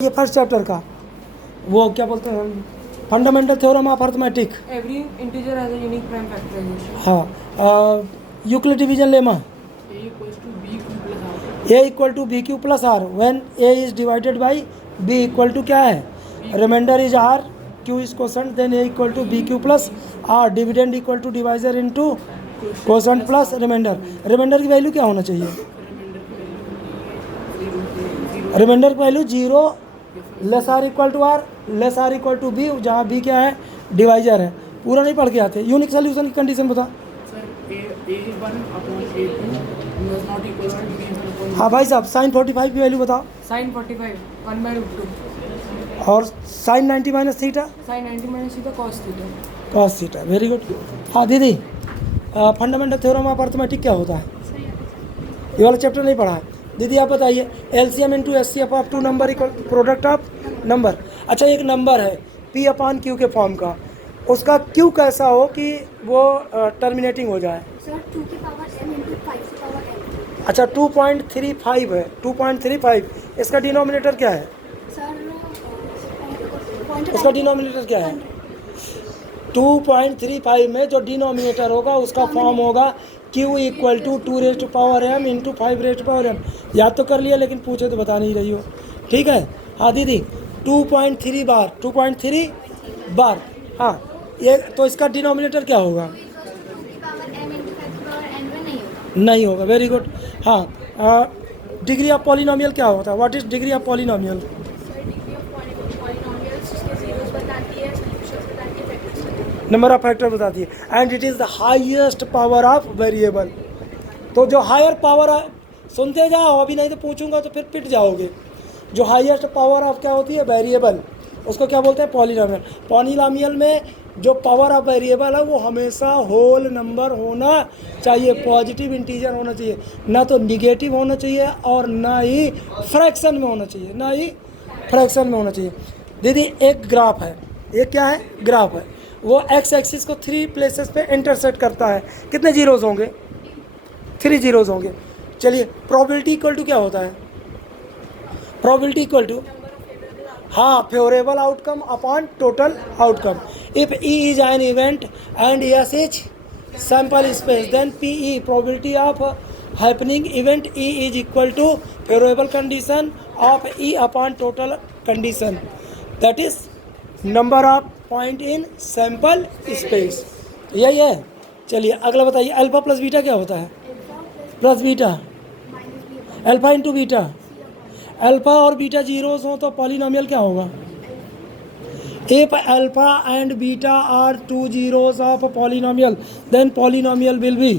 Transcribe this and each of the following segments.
ये first chapter का वो क्या बोलते हैं, fundamental theorem of arithmetic. Every integer has a unique prime factorisation. हाँ, Euclid division lemma A equal to B Q plus R when A is divided by B equal to क्या है, remainder is R, Q is quotient, then A equal to B Q plus R, dividend equal to divisor into quotient plus remainder. Remainder की value क्या होना चाहिए, remainder की value zero, less R equal to R, less R equal to B, जहाँ B क्या है, divisor है। पूरा नहीं पढ़ के आते। यूनिक सोल्यूशन की कंडीशन बता। हाँ भाई साहब, साइन 45 की वैल्यू बताओ। साइन 45 1/√2 और sine 90 minus theta, sine 90 minus theta cos theta. Cos theta. Very good. हाँ दीदी, फंडामेंटल थ्योरम ऑफ अर्थमेटिक क्या होता है, ये वाला चैप्टर नहीं पढ़ा है। दीदी आप बताइए, LCM into HCF of two number equal product of number. अच्छा, एक नंबर है पी अपॉन क्यू के फॉर्म का, उसका क्यू कैसा हो कि वो टर्मिनेटिंग हो जाए। सर 2 की पावर m इंटू 5 की पावर n। अच्छा 2.35 है, 2.35, इसका डिनोमिनेटर क्या है, सर उसका डिनोमिनेटर क्या है। 2.35 में जो डिनोमिनेटर होगा उसका फॉर्म होगा q equal to 2 raise to power m into 5 raise to power m। याद तो कर लिया, लेकिन पूछे तो बता नहीं रही हो। ठीक है। हाँ दीदी, 2.3 बार, 2.3 बार। हाँ, ये तो इसका डिनोमिनेटर क्या होगा, 2 की पावर m इंटू 5 की पावर n में नहीं होगा। नहीं होगा। Very good. हाँ, डिग्री ऑफ पॉलिनोमियल क्या होता है, what is degree of polynomial. Sir degree of polynomials उसके जीरोस बताती है, सॉल्यूशंस बताती है, फैक्टर्स बताती है। नंबर ऑफ फैक्टर बताती है। And it is the highest power of variable. तो जो हायर पावर, सुनते जाओ अभी, नहीं तो पूछूंगा तो फिर पिट जाओगे। जो हाईएस्ट पावर ऑफ क्या होती है, वेरिएबल, उसको क्या बोलते हैं, पॉलिनोमियल। पॉलिनोमियल में जो पावर ऑफ वेरिएबल है वो हमेशा होल नंबर होना चाहिए, पॉजिटिव इंटीजर होना चाहिए, ना तो निगेटिव होना चाहिए और ना ही फ्रैक्शन में होना चाहिए, ना ही फ्रैक्शन में होना चाहिए। दीदी एक ग्राफ है, ये क्या है, ग्राफ है, वो एक्स एक्सिस को 3 प्लेसेस पे इंटरसेक्ट करता है। कितने जीरोज़ होंगे, 3 जीरोज़ होंगे। चलिए, प्रोबेबिलिटी इक्वल टू क्या होता है, प्रोबेबिलिटी इक्वल टू, हाँ, favourable outcome upon total outcome. If E is an event and S is sample space, then P E probability of happening event E is equal to favourable condition of E upon total condition, that is number of point in sample space. यही है। चलिए अगला बताइए, alpha plus beta क्या होता है, plus beta, alpha into beta. Alpha और beta zeros हो तो पॉलिनोमियल क्या होगा, if alpha and beta are 2 zeros of polynomial, then polynomial will be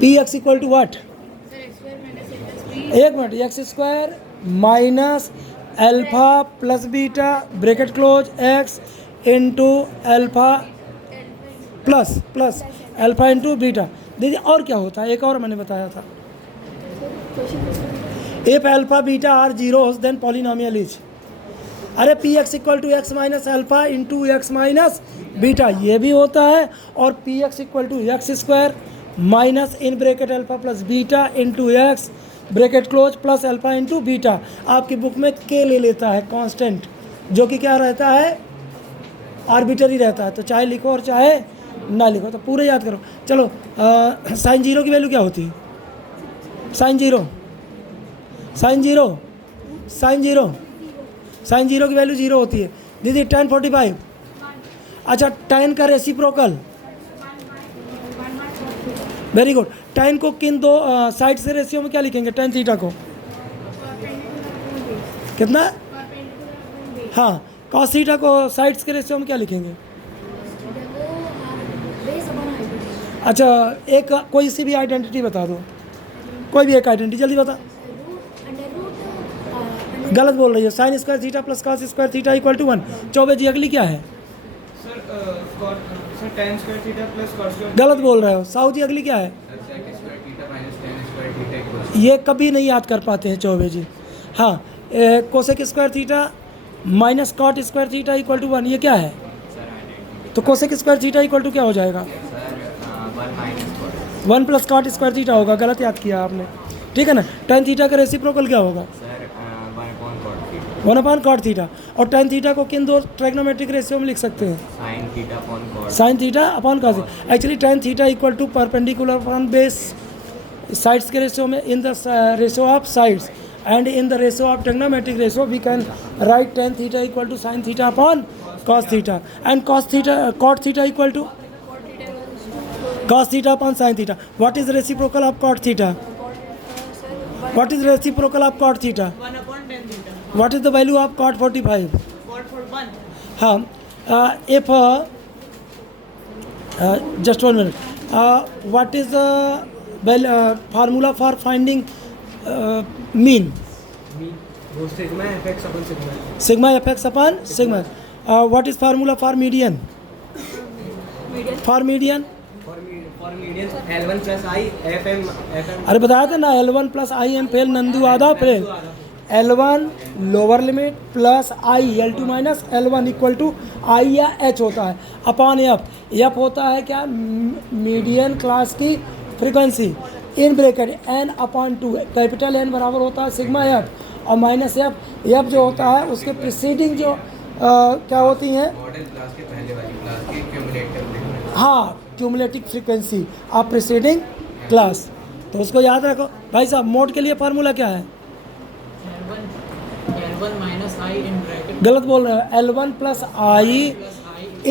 P X equal to what, एक minute, X square minus alpha plus beta bracket close X into alpha plus plus alpha into beta. दीदी और क्या होता है, एक और मैंने बताया था, if alpha beta are zeros then polynomial is, अरे P X equal to X minus alpha into X minus beta, ये भी होता है। और P X equal to X square minus in bracket alpha plus beta into X bracket close plus alpha into beta. आपकी book में के ले लेता है कांस्टेंट, जो कि क्या रहता है, आर्बिटरी रहता है, तो चाहे लिखो और चाहे ना लिखो, तो पूरे याद करो। चलो, साइन जीरो की वैल्यू क्या होती है, sine zero, sine zero, sine zero, sine zero की वैल्यू जीरो होती है। दीदी tan 45, अच्छा tan का रेसिप्रोकल, वेरी गुड। tan को किन दो साइड से रेशियो में क्या लिखेंगे, tan थीटा को कितना, हाँ, cos थीटा को साइड्स के रेशियो में क्या लिखेंगे। अच्छा, एक कोई सी भी आइडेंटिटी बता दो, कोई भी एक आइडेंटिटी जल्दी बता। गलत बोल रही हो, sine square theta plus cos square theta equal to 1। Chaubey ji अगली क्या है, sir tan square theta plus cos square. गलत बोल रहे हो। साहू जी अगली क्या है, ये कभी नहीं याद कर पाते हैं चौबे जी। हाँ, cosec square theta minus cot square theta equal to 1, ये क्या है, तो cosec square theta equal to क्या हो जाएगा, 1 प्लस कॉट स्क्वायर थीटा होगा। गलत याद किया आपने, ठीक है ना। tan थीटा का रेसिप्रोकल क्या होगा, 1 अपॉन कॉट थीटा। और टेन थीटा को किन दो ट्राइग्नोमेट्रिक रेशियो में लिख सकते हैं? Sine theta upon cos. Sine theta upon cos. Actually tan theta equal to perpendicular upon base sides के रेशियो में in the ratio of sides and in the ratio of trigonometric ratio we can write tan theta equal to sine theta upon cos theta and cos theta cot theta equal to cos theta upon sin theta. What is the reciprocal of cot theta? What is the reciprocal of cot theta? 1 upon tan theta. What is the value of cot 45? Cot for 1. If just 1 minute. What is the formula for finding mean? वो sigma fx upon sigma. Sigma fx upon sigma. What is formula for median? For median? For median L1 plus I FM अरे बताया था ना L1 plus I M fail नंदू आधा fail L1 lower limit plus I L2 minus L1 equal to I या H होता है upon F होता है क्या मीडियन क्लास की frequency in bracket n upon 2 capital N बराबर होता है सिग्मा एफ और माइनस एफ जो होता है उसके प्रिसीडिंग जो क्या होती हैं मॉडल क्लास के पहले वाली क्लास के क्यूमुलेटिव। हाँ cumulative frequency of preceding class. तो उसको याद रखो भाई साहब। मोड के लिए फार्मूला क्या है? L1 minus I in bracket. गलत बोल रहे हैं। L1 plus I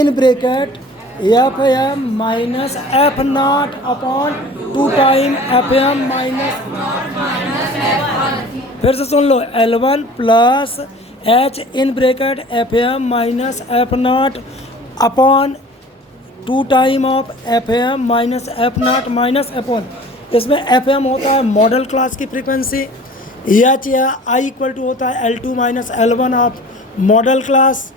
in bracket F M minus F nought upon 2 time F M minus. फिर से सुन लो L1 plus H in bracket F M minus F nought upon 2 time of F M minus F nought minus upon. इसमें F M होता है modal class की frequency H या I equal to होता है L2 minus L1 of modal class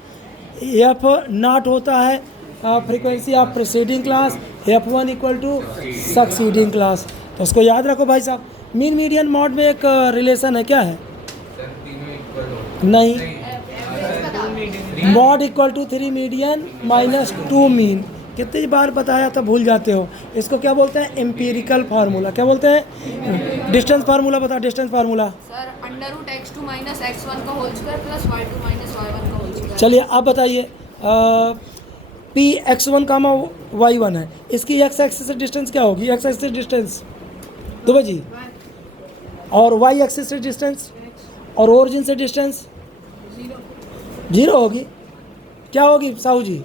F nought होता है frequency of preceding class F1 equal to succeeding class. तो उसको याद रखो भाई साहब। मीन मीडियन मॉड में एक रिलेशन है क्या है? नहीं mode equal to 3 median minus 2 mean. कितनी बार बताया था भूल जाते हो। इसको क्या बोलते हैं? Empirical formula. क्या बोलते हैं? डिस्टेंस फार्मूला बता। Distance formula sir under root x2 minus x1 का whole square plus y2 minus y1 का होल स्क्वायर। चलिए आप बताइए पी x1 कामा y1 है इसकी x एक्सिस से डिस्टेंस क्या होगी? x axis distance Dubey ji और y एक्सिस से डिस्टेंस और ओरिजिन से डिस्टेंस 0 होगी। क्या होगी Sahu ji?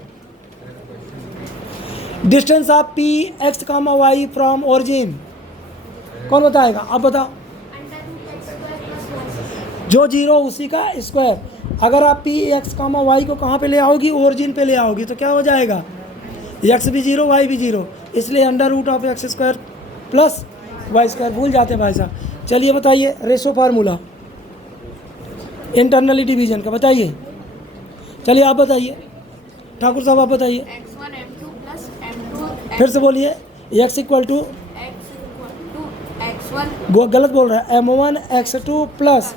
Distance of P X comma Y from origin कौन बताएगा? आप बताओ। जो 0 उसी का स्क्वायर। अगर आप पी एक्स कामा वाई को कहाँ पे ले आओगी? ओरिजिन पे ले आओगी तो क्या हो जाएगा? एक्स भी 0 वाई भी 0 इसलिए under root of X square plus Y square. भूल जाते हैं भाई साहब। चलिए बताइए रेशो फार्मूला इंटरनली डिवीजन का बताइए। चलिए आप बताइए ठाकुर साहब आप बताइए। x1 m2 प्लस m2 फिर से बोलिए। x इक्वल टू x1 वो गलत बोल रहा है। m1 x2 plus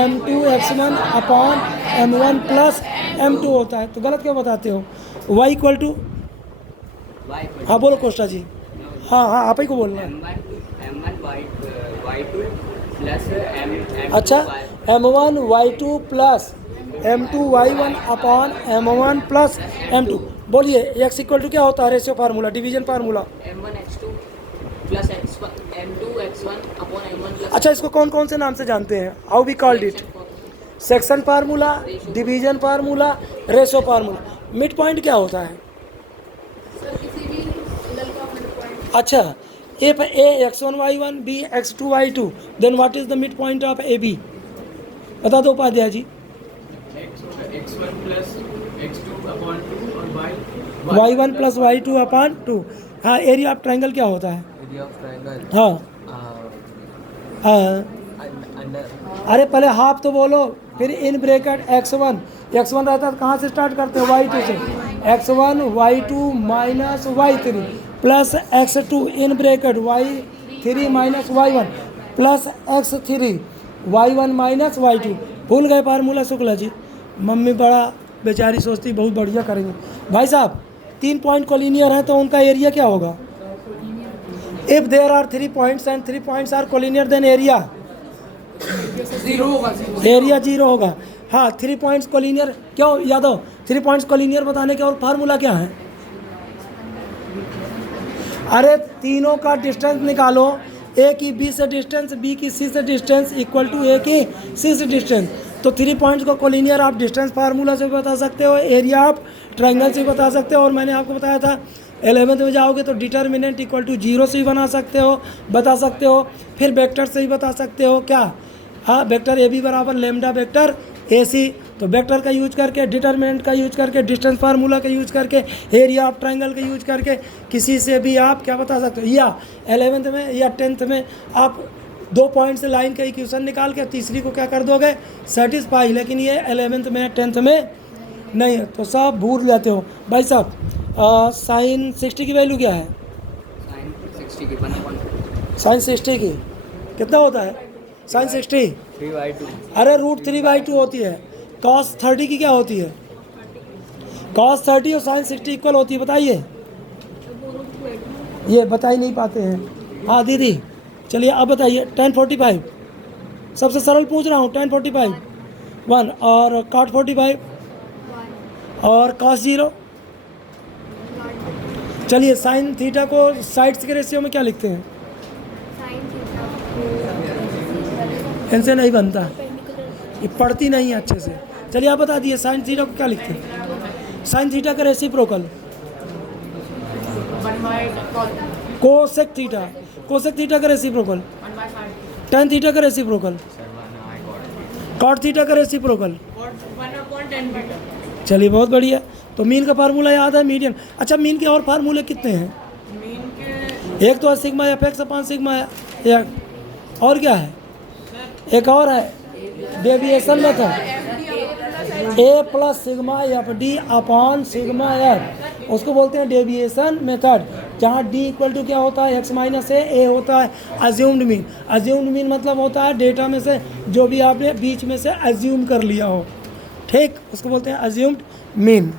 m2 x1 upon m1 plus m2 होता है। तो गलत क्यों बताते हो? y इक्वल टू हाँ बोलो कोस्टा जी। हाँ आप ही को बोलना है। अच्छा m1 y2 plus m2 y1 upon m1 plus m2। बोलिए x इक्वल टू क्या होता है? Ratio formula division formula. M1 x2 plus x1 m2 x1 upon m1 plus। अच्छा इसको कौन कौन से नाम से जानते हैं? How we called it? Section formula, division formula, ratio formula. Mid point क्या होता है? सर किसी भी एंगल का मिड पॉइंट। अच्छा if a x1 y1 b x2 y2 then what is the midpoint of ab? बता दो Upadhyay ji. x1 plus x2 upon 2 और y1 प्लस y2 अपॉन 2। हाँ एरिया ऑफ ट्राइंगल क्या होता है? एरिया ऑफ ट्रायंगल हाँ हाँ अंडर अरे पहले हाफ तो बोलो फिर इन ब्रैकेट x1 रहता है तो कहाँ से स्टार्ट करते हो? y2 से। x1 y2 minus y3 plus x2 in bracket y3 minus y1 plus x3 y1 minus y2। भूल गए फार्मूला शुक्ला जी? मम्मी बड़ा बेचारी सोचती बहुत बढ़िया करेंगे। भाई साहब 3 पॉइंट कोलिनियर हैं तो उनका एरिया क्या होगा? If there are 3 points and 3 points are collinear then area 0 होगा। एरिया 0 होगा। हाँ 3 पॉइंट्स कोलिनियर, क्यों यादव 3 पॉइंट्स कोलिनियर बताने का और फार्मूला क्या है? अरे तीनों का डिस्टेंस निकालो, ए की बी से डिस्टेंस, बी की सी से डिस्टेंस इक्वल टू ए की सी से डिस्टेंस। तो 3 पॉइंट्स को कोलिनियर आप डिस्टेंस फार्मूला से भी बता सकते हो, एरिया आप ट्रायंगल से भी बता सकते हो, और मैंने आपको बताया था 11th में जाओगे तो डिटर्मिनेंट इक्वल टू 0 से भी बना सकते हो, बता सकते हो। फिर वेक्टर से भी बता सकते हो क्या, हाँ वेक्टर ए बी बराबर लेमडा वेक्टर ए सी। तो वेक्टर का यूज करके, डिटर्मिनेंट का यूज करके, डिस्टेंस फार्मूला का यूज करके, एरिया ऑफ ट्रायंगल का यूज करके किसी से भी आप क्या बता सकते हो। या 11th में या 10th में आप 2 पॉइंट से लाइन का इक्वेशन निकाल के तीसरी को क्या कर दोगे, सेटिस्फाई। लेकिन ये 11th में 10th में नहीं है, तो सब भूल जाते हो भाई साहब। साइन 60 की वैल्यू क्या है? Sin 60 की 1/2. साइन 60 की कितना होता है? साइन 60 3/2. अरे √3/2 होती है। cos 30 की क्या होती है? cos 30 और साइन 60 इक्वल होती है, बताइए। ये बता ही नहीं पाते हैं। हाँ दीदी चलिए अब बताइए। tan 45 सबसे सरल पूछ रहा हूँ। tan 45 1 और cot 45 और cos 0। चलिए साइन थीटा को साइड्स के रेशियो में क्या लिखते हैं? इनसे नहीं बनता, ये पढ़ती नहीं है अच्छे से। चलिए आप बता दिए साइन थीटा को क्या लिखते हैं? साइन थीटा का reciprocal cosec theta, cosec theta का रेसिप्रोकल tan थीटा का रेसिप्रोकल, cot थीटा का रेसिप्रोकल। चलिए बहुत बढ़िया। तो मीन का फार्मूला याद है, मीडियन। अच्छा मीन के और फार्मूले कितने हैं? एक तो है sigma F X upon sigma एक, और क्या है? एक और है deviation method, A plus sigma F D upon sigma F, उसको बोलते हैं डेविएशन मेथड। जहाँ डी इक्वल टू क्या होता है, एक्स माइनस ए होता है अज्यूम्ड मीन। अज्यूम्ड मीन मतलब होता है डेटा में से जो भी आपने बीच में से अज्यूम कर लिया हो, ठीक, उसको बोलते हैं अज्यूम्ड मीन।